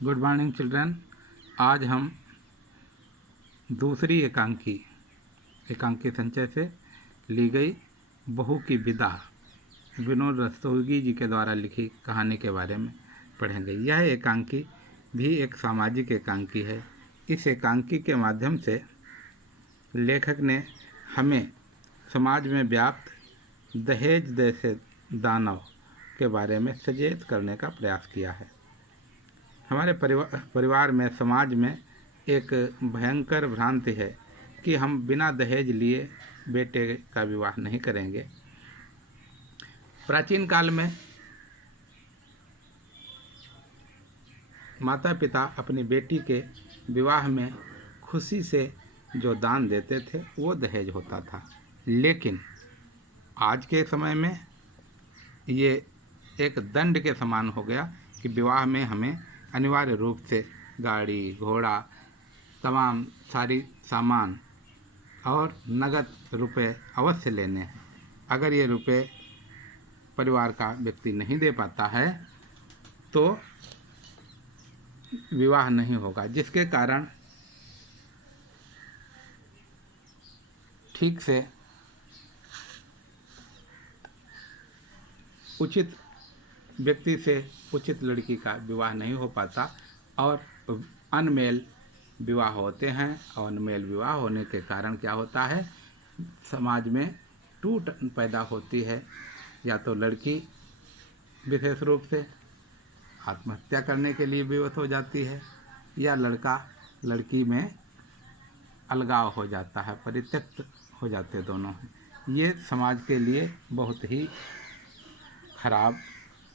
Good morning children. आज हम दूसरी एकांकी संचय से ली गई बहू की विदा विनोद रस्तोगी जी के द्वारा लिखी कहानी के बारे में पढ़ेंगे। यह एकांकी भी एक सामाजिक एकांकी है। इस एकांकी के माध्यम से लेखक ने हमें समाज में व्याप्त दहेज जैसे दानव के बारे में सचेत करने का प्रयास किया है। हमारे परिवार में, समाज में एक भयंकर भ्रांति है कि हम बिना दहेज लिए बेटे का विवाह नहीं करेंगे। प्राचीन काल में माता पिता अपनी बेटी के विवाह में खुशी से जो दान देते थे वो दहेज होता था, लेकिन आज के समय में ये एक दंड के समान हो गया कि विवाह में हमें अनिवार्य रूप से गाड़ी, घोड़ा, तमाम सारी सामान और नगद रुपए अवश्य लेने हैं। अगर ये रुपए परिवार का व्यक्ति नहीं दे पाता है तो विवाह नहीं होगा, जिसके कारण ठीक से उचित व्यक्ति से उचित लड़की का विवाह नहीं हो पाता और अनमेल विवाह होते हैं। और अनमेल विवाह होने के कारण क्या होता है, समाज में टूट पैदा होती है। या तो लड़की विशेष रूप से आत्महत्या करने के लिए विवश हो जाती है, या लड़का लड़की में अलगाव हो जाता है, परित्यक्त हो जाते दोनों। ये समाज के लिए बहुत ही खराब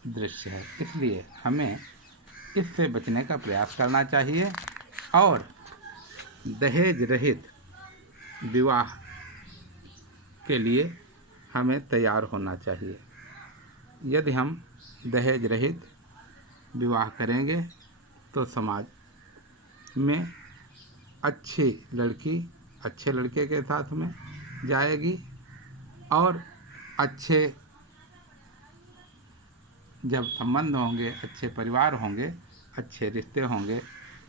दृश्य है। इसलिए हमें इससे बचने का प्रयास करना चाहिए और दहेज रहित विवाह के लिए हमें तैयार होना चाहिए। यदि हम दहेज रहित विवाह करेंगे तो समाज में अच्छी लड़की अच्छे लड़के के साथ में जाएगी और अच्छे जब संबंध होंगे, अच्छे परिवार होंगे, अच्छे रिश्ते होंगे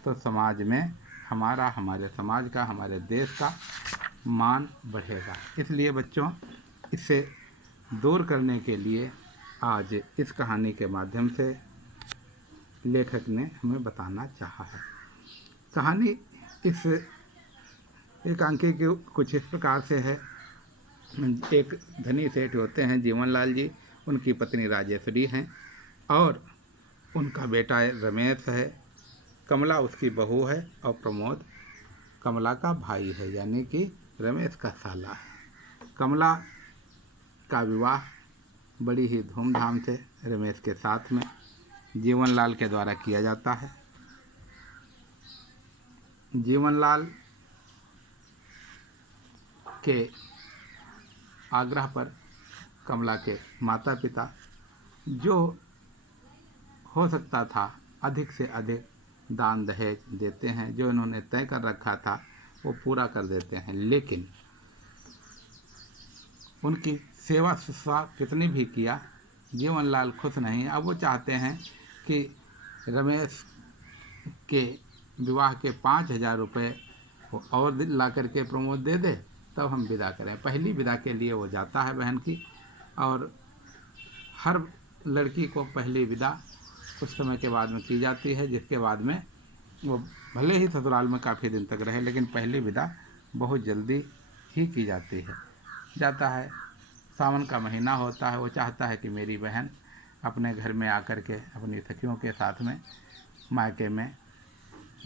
तो समाज में हमारे समाज का, हमारे देश का मान बढ़ेगा। इसलिए बच्चों, इससे दूर करने के लिए आज इस कहानी के माध्यम से लेखक ने हमें बताना चाहा है। कहानी इस एकांकी की कुछ इस प्रकार से है। एक धनी सेठ होते हैं जीवनलाल जी, उनकी पत्नी राजेश्वरी हैं और उनका बेटा रमेश है, कमला उसकी बहू है और प्रमोद कमला का भाई है, यानी कि रमेश का साला है। कमला का विवाह बड़ी ही धूमधाम से रमेश के साथ में जीवनलाल के द्वारा किया जाता है। जीवनलाल के आग्रह पर कमला के माता पिता जो हो सकता था अधिक से अधिक दान दहेज देते हैं। जो इन्होंने तय कर रखा था वो पूरा कर देते हैं, लेकिन उनकी सेवा शुश्रूषा कितनी भी किया जीवनलाल खुश नहीं। अब वो चाहते हैं कि रमेश के विवाह के 5,000 रुपये और ला करके प्रमोद दे दे, तब हम विदा करें। पहली विदा के लिए वो जाता है बहन की, और हर लड़की को पहली विदा कुछ समय के बाद में की जाती है, जिसके बाद में वो भले ही ससुराल में काफ़ी दिन तक रहे, लेकिन पहली विदा बहुत जल्दी ही की जाती है। जाता है, सावन का महीना होता है, वो चाहता है कि मेरी बहन अपने घर में आकर के अपनी सखियों के साथ में मायके में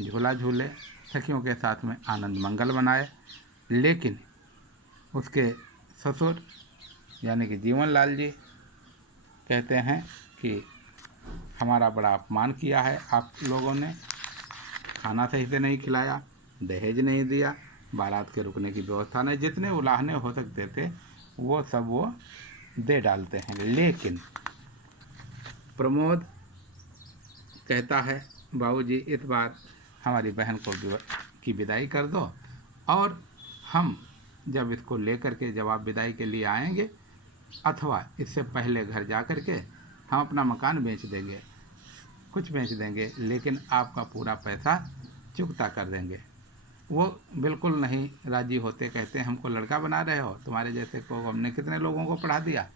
झूला झूले, सखियों के साथ में आनंद मंगल बनाए। लेकिन उसके ससुर यानी कि जीवनलाल जी कहते हैं कि हमारा बड़ा अपमान किया है आप लोगों ने, खाना सही से नहीं खिलाया, दहेज नहीं दिया, बारात के रुकने की व्यवस्था नहीं, जितने उलाहने हो सकते थे वो सब वो दे डालते हैं। लेकिन प्रमोद कहता है, बाबूजी इस बार हमारी बहन को की विदाई कर दो, और हम जब इसको लेकर के जब आप विदाई के लिए आएंगे अथवा इससे पहले घर जा कर के हम अपना मकान बेच देंगे। कुछ बेच देंगे, लेकिन आपका पूरा पैसा चुकता कर देंगे। वो बिल्कुल नहीं राजी होते, कहते हैं हमको लड़का बना रहे हो, तुम्हारे जैसे को हमने कितने लोगों को पढ़ा दिया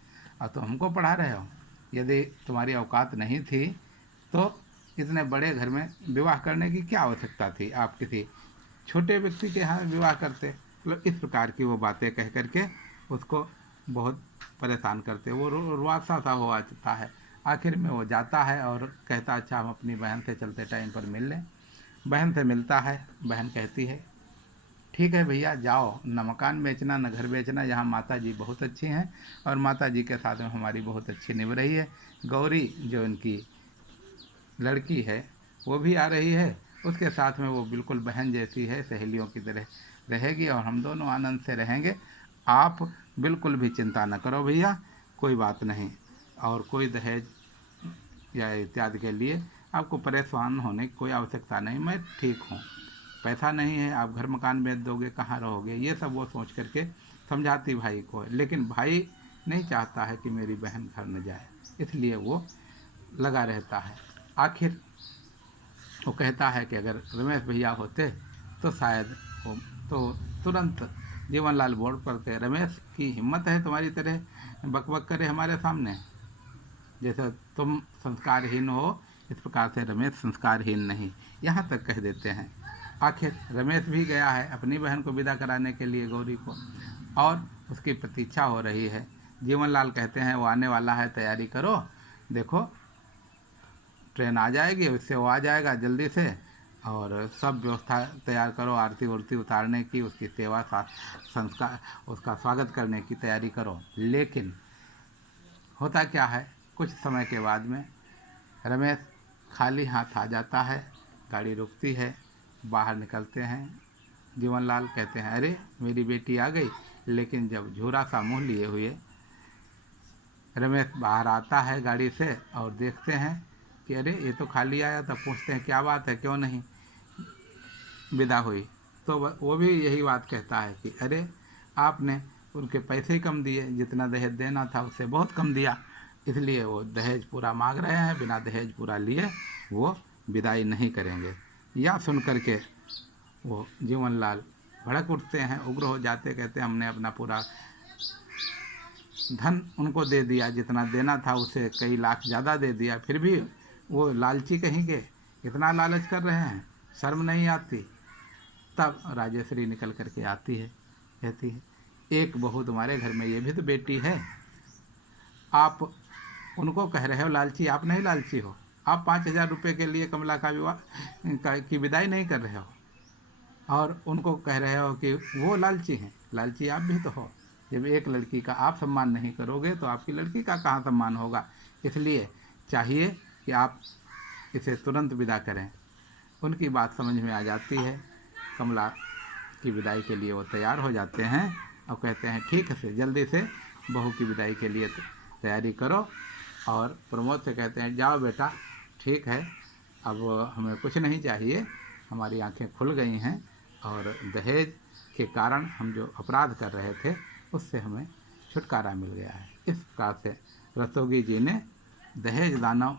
और तुम हमको पढ़ा रहे हो। यदि तुम्हारी औकात नहीं थी तो इतने बड़े घर में विवाह करने की क्या आवश्यकता थी, आप किसी छोटे व्यक्ति के यहाँ विवाह करते। मतलब इस प्रकार की वो बातें कह करके उसको बहुत परेशान करते। वो रुआसा सा हो आता है। आखिर में वो जाता है और कहता अच्छा हम अपनी बहन से चलते टाइम पर मिल लें। बहन से मिलता है। बहन कहती है ठीक है भैया जाओ, न मकान बेचना न घर बेचना, यहाँ माता जी बहुत अच्छी हैं और माता जी के साथ में हमारी बहुत अच्छी निभ रही है। गौरी जो इनकी लड़की है वो भी आ रही है, उसके साथ में वो बिल्कुल बहन जैसी है, सहेलियों की तरह रहेगी और हम दोनों आनंद से रहेंगे। आप बिल्कुल भी चिंता न करो भैया, कोई बात नहीं, और कोई दहेज या इत्यादि के लिए आपको परेशान होने की कोई आवश्यकता नहीं, मैं ठीक हूँ। पैसा नहीं है, आप घर मकान बेच दोगे, कहाँ रहोगे, ये सब वो सोच करके समझाती भाई को। लेकिन भाई नहीं चाहता है कि मेरी बहन घर न जाए, इसलिए वो लगा रहता है। आखिर वो कहता है कि अगर रमेश भैया होते तो शायद वो तो तुरंत जीवनलाल बोल पड़ते, रमेश की हिम्मत है तुम्हारी तरह बकबक करे हमारे सामने, जैसे तुम संस्कारहीन हो इस प्रकार से रमेश संस्कारहीन नहीं, यहाँ तक कह देते हैं। आखिर रमेश भी गया है अपनी बहन को विदा कराने के लिए गौरी को, और उसकी प्रतीक्षा हो रही है। जीवनलाल कहते हैं वो आने वाला है, तैयारी करो, देखो ट्रेन आ जाएगी, उससे वो आ जाएगा जल्दी से, और सब व्यवस्था तैयार करो, आरती उरती उतारने की, उसकी सेवा संस्कार, उसका स्वागत करने की तैयारी करो। लेकिन होता क्या है, कुछ समय के बाद में रमेश खाली हाथ आ जाता है। गाड़ी रुकती है, बाहर निकलते हैं। जीवनलाल कहते हैं अरे मेरी बेटी आ गई। लेकिन जब झूरा सा मुँह लिए हुए रमेश बाहर आता है गाड़ी से और देखते हैं कि अरे ये तो खाली आया। तब पूछते हैं क्या बात है, क्यों नहीं विदा हुई। तो वो भी यही बात कहता है कि अरे आपने उनके पैसे ही कम दिए, जितना दहेज देना था उससे बहुत कम दिया, इसलिए वो दहेज पूरा मांग रहे हैं, बिना दहेज पूरा लिए वो विदाई नहीं करेंगे। यह सुन करके वो जीवनलाल भड़क उठते हैं, उग्र हो जाते, कहते हैं हमने अपना पूरा धन उनको दे दिया, जितना देना था उसे कई लाख ज़्यादा दे दिया, फिर भी वो लालची कहीं के इतना लालच कर रहे हैं, शर्म नहीं आती। तब राजेश्वरी निकल करके आती है, कहती है एक बहू तुम्हारे घर में, ये भी तो बेटी है, आप उनको कह रहे हो लालची, आप नहीं लालची हो। आप 5,000 रुपये के लिए कमला का विवाह की विदाई नहीं कर रहे हो और उनको कह रहे हो कि वो लालची हैं। लालची आप भी तो हो। जब एक लड़की का आप सम्मान नहीं करोगे तो आपकी लड़की का कहाँ सम्मान होगा। इसलिए चाहिए कि आप इसे तुरंत विदा करें। उनकी बात समझ में आ जाती है। कमला की विदाई के लिए वो तैयार हो जाते हैं और कहते हैं ठीक है, से जल्दी से बहू की विदाई के लिए तैयारी करो। और प्रमोद से कहते हैं जाओ बेटा, ठीक है, अब हमें कुछ नहीं चाहिए, हमारी आंखें खुल गई हैं और दहेज के कारण हम जो अपराध कर रहे थे उससे हमें छुटकारा मिल गया है। इस प्रकार से रस्तोगी जी ने दहेज दानव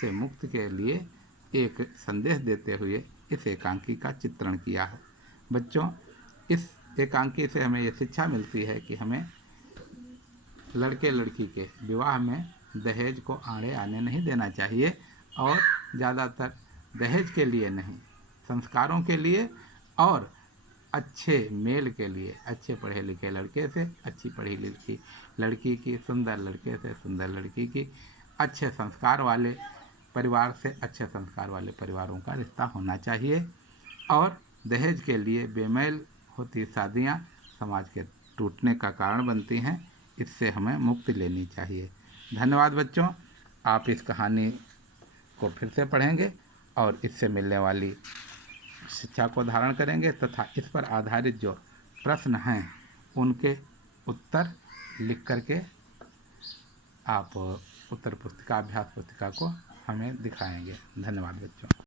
से मुक्ति के लिए एक संदेश देते हुए इस एकांकी का चित्रण किया है। बच्चों, इस एकांकी से हमें ये शिक्षा मिलती है कि हमें लड़के लड़की के विवाह में दहेज को आड़े आने नहीं देना चाहिए, और ज़्यादातर दहेज के लिए नहीं, संस्कारों के लिए और अच्छे मेल के लिए, अच्छे पढ़े लिखे लड़के से अच्छी पढ़ी लिखी लड़की की, सुंदर लड़के से सुंदर लड़की की, अच्छे संस्कार वाले परिवार से अच्छे संस्कार वाले परिवारों का रिश्ता होना चाहिए। और दहेज के लिए बेमेल होती शादियाँ समाज के टूटने का कारण बनती हैं, इससे हमें मुक्ति लेनी चाहिए। धन्यवाद बच्चों, आप इस कहानी को फिर से पढ़ेंगे और इससे मिलने वाली शिक्षा को धारण करेंगे तथा इस पर आधारित जो प्रश्न हैं उनके उत्तर लिख करके आप उत्तर पुस्तिका, अभ्यास पुस्तिका को हमें दिखाएंगे। धन्यवाद बच्चों।